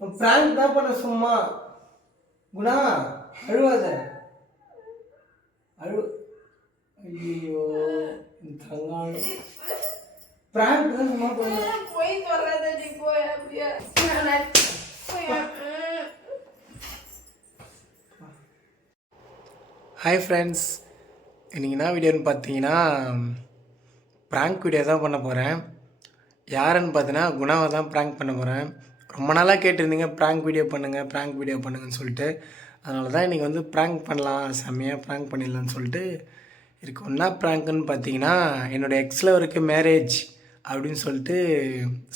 Prank தான் பண்ண சும்மா. குணா அழுவாத. அழு ஐயோ தங்காள். பிராங்க் தான் சும்மா பண்ண. போய் நீ போய் அப்படியே. ஹாய் ஃப்ரெண்ட்ஸ் இன்றைக்கி என்ன வீடியோன்னு பார்த்தீங்கன்னா ப்ராங்க் வீடியோ தான் பண்ண போகிறேன் யாருன்னு பார்த்தீங்கன்னா குணாவை தான் ப்ராங்க் பண்ண போகிறேன் ரொம்ப நாளாக கேட்டிருந்தீங்க ப்ராங்க் வீடியோ பண்ணுங்கள் ப்ராங்க் வீடியோ பண்ணுங்கன்னு சொல்லிட்டு. அதனால தான் இன்றைக்கி வந்து ப்ராங்க் பண்ணலாம் செம்மையாக ப்ராங்க் பண்ணிடலான்னு சொல்லிட்டு இருக்கு. ஒன்றா ப்ராங்க்குன்னு பார்த்தீங்கன்னா என்னோடய எக்ஸில் இருக்க மேரேஜ் அப்படின்னு சொல்லிட்டு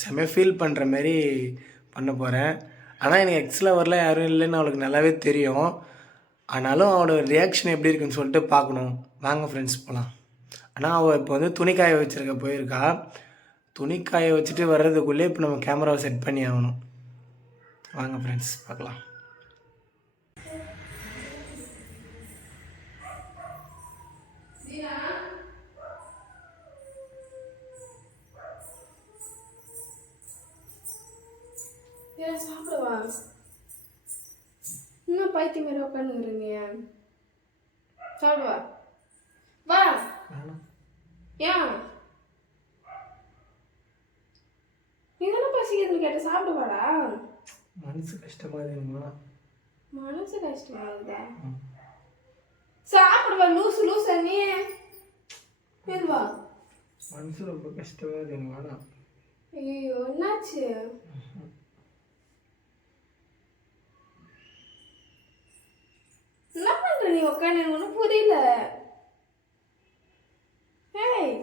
செம்மையாக ஃபீல் பண்ணுற மாதிரி பண்ண போகிறேன் ஆனால் எனக்கு எக்ஸில் வரல யாரும் இல்லைன்னு அவளுக்கு நல்லாவே தெரியும். ஆனாலும் அவளோட ரியாக்ஷன் எப்படி இருக்குன்னு சொல்லிட்டு பார்க்கணும். வாங்க ஃப்ரெண்ட்ஸ் போகலாம் ஆனால் அவள் இப்போ வந்து துணி காய வச்சுருக்க போயிருக்கா. துணி காய வச்சுட்டு வர்றதுக்குள்ளே இப்போ நம்ம கேமராவை செட் பண்ணி ஆகணும். வாங்க ஃப்ரெண்ட்ஸ் பார்க்கலாம். சாப்பிடவா? இன்னும் பைத்தியம் மாதிரி உட்காந்துக்கிறீங்க சாப்பிடுவா? வா. ஏன் நீ தானே பசிக்குதுன்னு கேட்ட சாப்பிடுவாடா? மனசு கஷ்டமாக இருக்குமா மனசு கஷ்டமா இருக்குதா? சாப்பிடுவா லூசு லூசு நீ? இதுவா மனசு ரொம்ப கஷ்டமாக இருக்கு வேணாம் ஐயோ என்னாச்சு? என்ன பண்ற நீ உட்காந்து எனக்கு ஒன்றும் புரியல. ஏய்.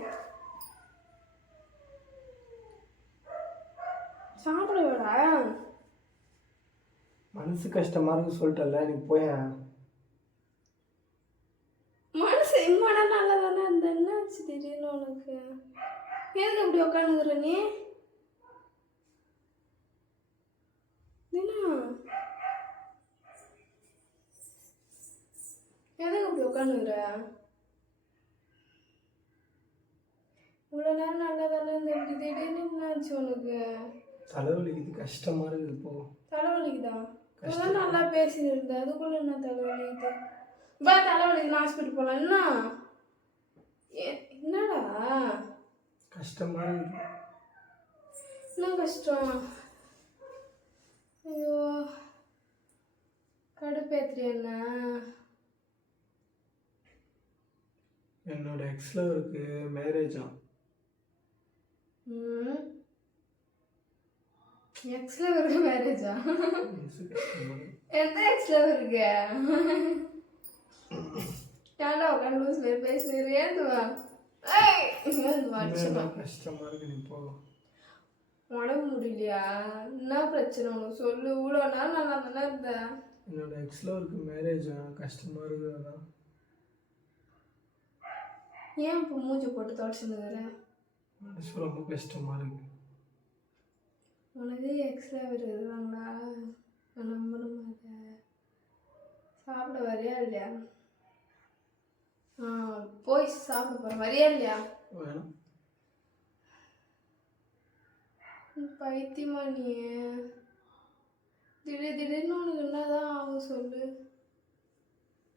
சாப்பிட விடா மனசு கஷ்டமாக இருக்கு சொல்லிட்டல நீ போய். மனசு இம்மாடா நல்லா தானே அந்த என்னாச்சு திடீர்னு உனக்கு? எதுக்கு அப்படி உட்காந்துக்கிற நீ? எதுக்கு அப்படி உட்காந்துக்கிற இவ்வளோ நேரம் நல்லா தானே இருந்த இப்படி திடீர்னு என்னாச்சு உனக்கு? தலைவலிக்குது கஷ்டமாக இருக்குது போ தலைவலிக்குதா? இப்பதான் நல்லா பேசிட்டு இருந்த அதுக்குள்ள என்ன தலைவலிக்குது வா தலைவலிக்கு ஹாஸ்பிட்டல் போகலாம் என்ன? என்னடா? இருக்குது என்ன கஷ்டம்? ஐயோ. கடுப்பேத்துறியா என்ன? என்னோட எக்ஸில் இருக்கு மேரேஜா ம். எக்ஸ்ல இருக்க மேரேஜா எந்த எக்ஸ்ல இருக்கு ஏன்டா உட்காந்து லூஸ் பேர் பேசுறீங்க ஏந்து வா ஏய் ஏந்து வா அடிச்சுமா கஷ்டமாக இருக்கு நீ போ உடம்பு முடியலையா என்ன பிரச்சனை உனக்கு சொல்லு இவ்வளோ நேரம் நல்லா தானே இருந்த என்னோட எக்ஸில் இருக்கு மேரேஜா கஷ்டமாக இருக்குது அதான் ஏன் இப்போ மூஞ்சி போட்டு தொடச்சுனுக்குற மனசு ரொம்ப கஷ்டமாக இருக்கு உனக்கு எக்ஸ்ட்ரா இருக்கிறாங்களா நான் நம்பணும் அதை சாப்பிட வரியா இல்லையா? ஆ போய் சாப்பிட போகிறேன் வரியா இல்லையா? வேணாம். பைத்தியமா நீ திடீர் திடீர்னு உனக்கு என்னதான் ஆகும் சொல்லு.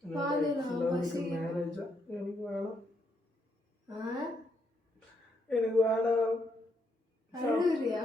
பாரு நான் பசி மேரேஜா எனக்கு வேணாம். ஆ? எனக்கு வேணாம். அழுகுறியா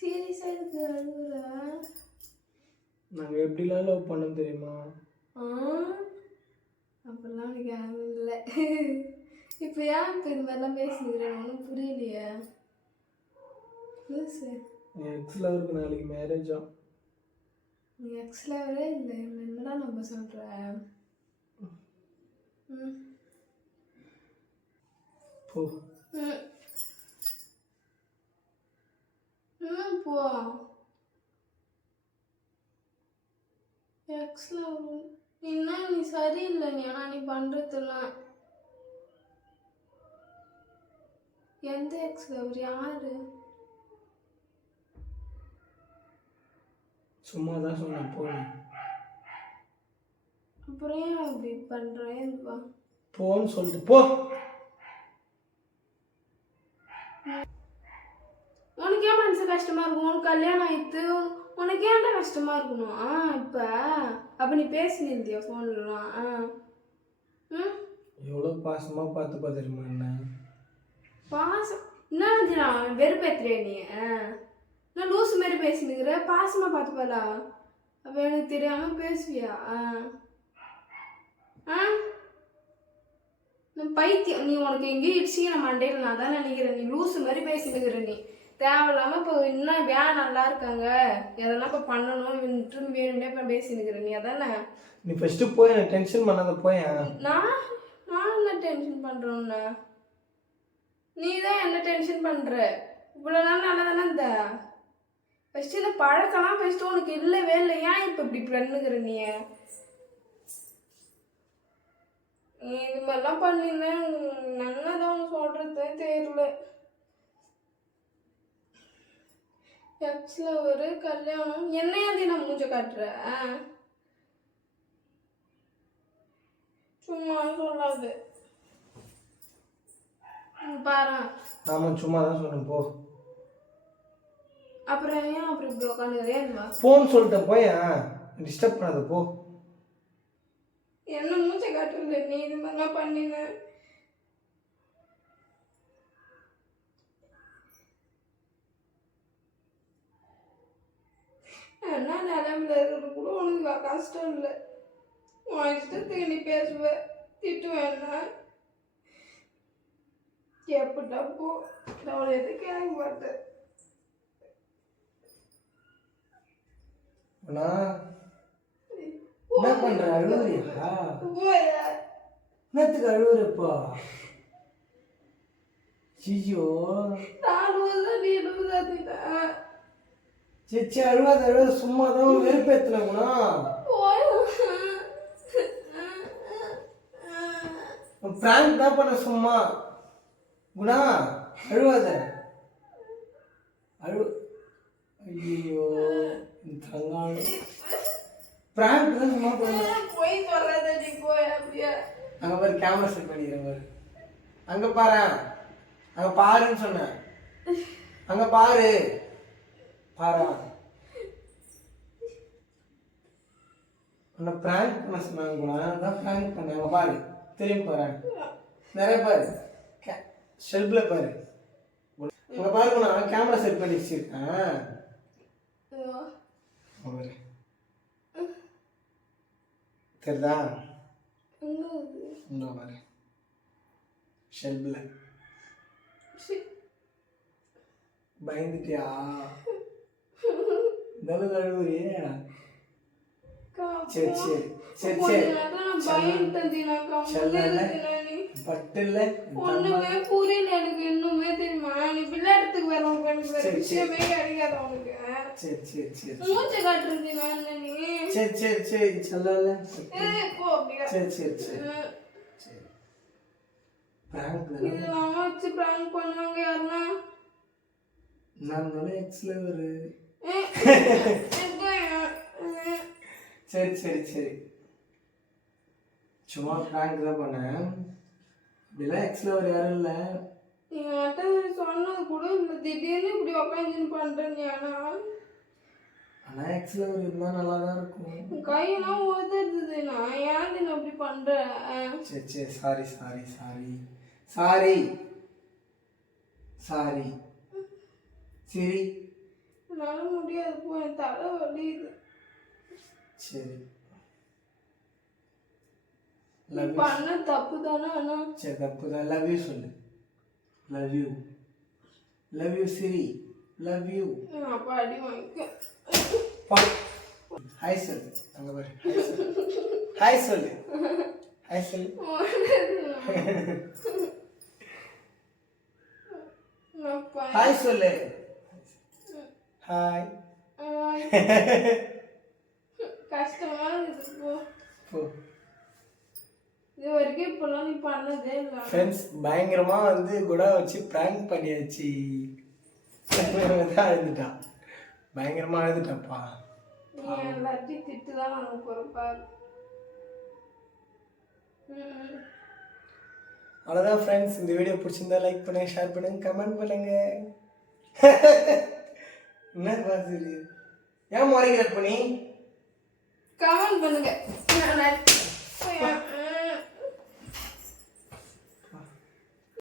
சீரியஸா இருக்கு அழுகுறா நாங்கள் எப்படிலாம் லவ் பண்ணோம் தெரியுமா? ஆ அப்படிலாம் எனக்கு ஞாபகம் இல்லை. இப்போ ஏன் இப்போ இது மாதிரிலாம் பேசிக்கிறேன் ஒன்றும் புரியலையே. என் எக்ஸில் இருக்கு நாளைக்கு மேரேஜா நீ எக்ஸ்லவே இல்லை? என்னடா நம்ம சொல்கிற ம். போ. ம் போ எக்ஸ்ல என்ன நீ சரியில்லை நீ ஆனா நீ பண்றதெல்லாம் எந்த எக்ஸ்ல அவர் யாரு சும்மா தான் சொன்னேன் போனேன் அப்புறம் ஏன் அப்படி பண்றேன் வா போன்னு சொல்லிட்டு போ உனக்கு ஏன் மனசு கஷ்டமா இருக்கும். உனக்கு கல்யாணம் ஆயிடுத்து உனக்கு ஏன்டா கஷ்டமா இருக்கணும்? ஆ இப்ப அப்ப நீ பேசினிருந்தியா ஃபோன்லாம் ஆ. ம்? எவ்வளோ பாசமாக பார்த்து பார்த்துருமா என்ன? பாசம். என்ன வந்து நான் வெறுப்பேத்துறியா நீ? ஆ? நான் லூசு மாதிரி பேசினுக்கிற? பாசமா பார்த்து பாலா அப்ப எனக்கு தெரியாம பேசுவியா? ஆ. ஆ. பைத்தியம். நீ உனக்கு எங்கேயும் இடிச்சிக்கிற மண்டையில் நான் தான் நினைக்கிறேன். நீ லூசு மாதிரி பேசினுக்கிற நீ. தேவையில்லாம இப்போ இன்னும் வேன் நல்லா இருக்காங்க. எதனா இப்போ பண்ணணும் திரும்பி வேணும்னே இப்போ பேசினுக்கிற. நீ அதானே? நீ ஃபஸ்ட்டு போய் டென்ஷன் பண்ணாத போயேன். நான் நான் என்ன டென்ஷன் பண்ணுறோன்னு நீ தான் என்ன டென்ஷன் பண்ணுற இவ்வளோ நாள் நல்லா தானே இருந்த ஃபஸ்ட்டு இந்த பழக்கம்லாம் ஃபஸ்ட்டு உனக்கு இல்லவே இல்லை. ஏன் இப்போ இப்படி பண்ணுகிற நீ? நீ இது மாதிரிலாம் பண்ணியிருந்தா நல்லதான் உனக்கு சொல்கிறதே தெரியல. எக்ஸில் ஒரு கல்யாணம். என்னையா நான் மூஞ்ச காட்டுற? சும்மா சொல்லாது. பாரு. ஆமாம் சும்மா தான் சொன்னேன் போ. அப்புறம் ஏன் அப்புறம் இப்படி உட்காந்துக்கிறேன் போன்னு சொல்லிட்டேன் போயேன் டிஸ்டர்ப் பண்ணாத போ. என்ன மூச்சை காட்டுறது? நீ இது மாதிரிலாம் பண்ணின. நிலமில் இருக்கிறது கூட உனக்கு கஷ்டம் இல்லை. உன் இஷ்டத்துக்கு நீ பேசுவ திட்டுவேன்னா எப்படா போ? நான் எனக்கு பார்த்தேன் அண்ணா என்ன பண்ற? அழுவுறியா? போயா. என்னத்துக்கு அழுவுறப்பா? ஐயோ வருஷம் நீ எழுபதாத்திட்டேன் சேச்சி அழுவாத அழுவாத சும்மா தான் வெறுப்பேத்துல குணா பிராங்க் தான் பண்ண சும்மா. குணா அழுவாத. அழு ஐயோ தங்காள. பிராங்க் தான் சும்மா பண்ண. போய் சொல்லாத நீ போய் அப்படியே. அங்க பாரு கேமரா செட் பண்ணிக்கிறேன் பாரு. அங்க பாரு அங்க பாருன்னு சொன்னேன். அங்க பாரு. பாரு உன்னை பிராங்க் பண்ண சொன்னாங்க கூட நான் பிராங்க் பண்ணேன். அங்க பாரு திரும்பி பாரு. நிறைய பாரு. ஷெல்ஃபில் பாரு. அங்க பாரு நான் கேமரா செட் பண்ணி வச்சிருக்கேன். தெரியுதா? இன்னும் பாரு. ஷெல்ஃபில் பயந்துட்டியா? நல்ல கழுவுறியே சரி சரி சரி சரி செல்லல பட்டு இல்லை ஒண்ணுமே புரியல எனக்கு இன்னுமே தெரியுமா நீ விளையாட்டுக்கு வேற உனக்கு வேற. விஷயமே கிடைக்காது உனக்கு சரி சரி சரி மூச்சை காட்டுறது நான் நீ சரி சரி சரி செல்லல ஏய், போ அப்படியே சரி சரி சரி பிராங்க் இது நான் வச்சு பிராங்க் பண்ணுவாங்க யாருன்னா நான் எக்ஸ்ல ஒரு? ம். சரி சரி சரி. சும்மா பிராங்க் தான் பண்ணேன். இப்படிலாம் எக்ஸ்ல ஒரு யாரும் இல்லை. நீ என்கிட்ட சொன்னது கூட இல்லை. திடீர்னு இப்படி உக்காந்துன்னு பண்றேன் ஆனா ஆனால் எக்ஸ்ல ஒரு இருந்தால் நல்லா தான் இருக்கும் கையெல்லாம் உதறுது நான் ஏன் நீ அப்படி பண்ற சரி சரி. Sorry sorry sorry sorry sorry சரி. என்னால முடியாது போ என் தலை வலியுது. சரி. நீ பண்ண தப்பு தானே ஆனா சரி தப்பு தான் லவ் யூ சொல்லு. லவ் யூ லவ் யூ சிரி லவ் யூ நான் அப்பா அடி வாங்கிக்க. ஹாய் சொல்லு அங்கே பாரு. ஹாய் சொல்லு. ஹாய் சொல்லு. ஹாய் சொல்லு. ஹாய். கஷ்டமா இருக்கு போ. போ. இது வரைக்கும் இப்பெல்லாம் நீ பண்ணதே இல்லை. ஃப்ரெண்ட்ஸ் பயங்கரமாக வந்து குணா வச்சு ப்ராங்க் பண்ணியாச்சு. அழுதுட்டான் பயங்கரமாக அழுதுட்டாப்பா நீ எல்லாத்தையும் திட்டு தான் பாரு ம் அவ்வளோதான் ஃப்ரெண்ட்ஸ் இந்த வீடியோ பிடிச்சிருந்தா லைக் பண்ணுங்க ஷேர் பண்ணுங்க கமெண்ட் பண்ணுங்க. என்ன பாத்து ஏன் முறைகிற பண்ணி கமெண்ட் பண்ணுங்க.